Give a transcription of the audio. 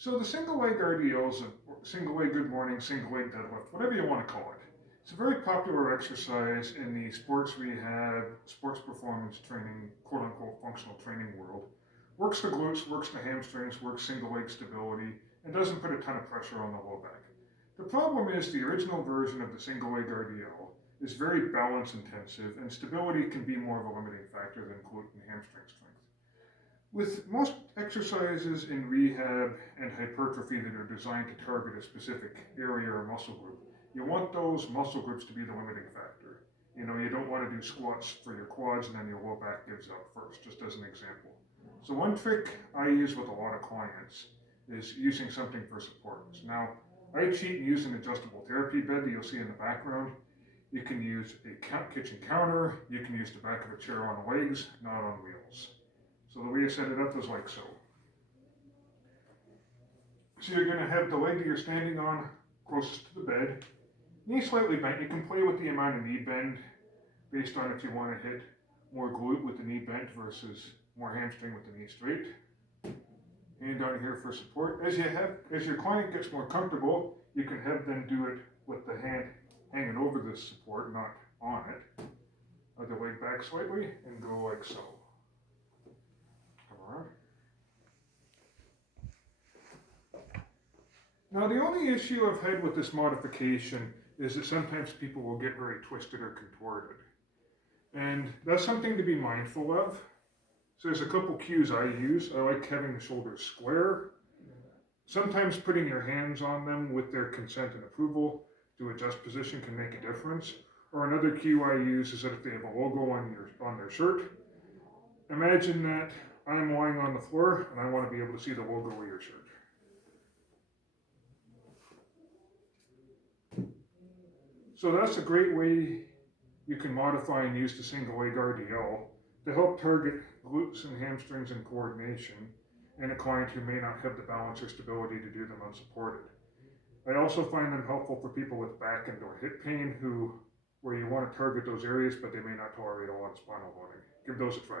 So the single leg RDL is a single leg good morning, single leg deadlift, whatever you want to call it. It's a very popular exercise in the sports rehab, sports performance training, quote unquote functional training world. Works the glutes, works the hamstrings, works single leg stability, and doesn't put a ton of pressure on the low back. The problem is the original version of the single leg RDL is very balance intensive, and stability can be more of a limiting factor than glute and hamstring strength. With most exercises in rehab and hypertrophy that are designed to target a specific area or muscle group, you want those muscle groups to be the limiting factor. You don't want to do squats for your quads and then your low back gives out first, just as an example. So one trick I use with a lot of clients is using something for supports. Now, I cheat and use an adjustable therapy bed that you'll see in the background. You can use a kitchen counter, you can use the back of a chair on legs, not on wheels. So the way you set it up is like so. So you're going to have the leg that you're standing on closest to the bed, knee slightly bent. You can play with the amount of knee bend based on if you want to hit more glute with the knee bent versus more hamstring with the knee straight. Hand down here for support. As your client gets more comfortable, you can have them do it with the hand hanging over the support, not on it. Other leg back slightly and go like so. Now the only issue I've had with this modification is that sometimes people will get very twisted or contorted. And that's something to be mindful of. So there's a couple cues I use. I like having the shoulders square. Sometimes putting your hands on them with their consent and approval to adjust position can make a difference. Or another cue I use is that if they have a logo on their shirt, imagine that I'm lying on the floor and I want to be able to see the logo of your shirt. So that's a great way you can modify and use the single leg RDL to help target glutes and hamstrings and coordination in a client who may not have the balance or stability to do them unsupported. I also find them helpful for people with back and or hip pain where you want to target those areas but they may not tolerate a lot of spinal loading. Give those a try.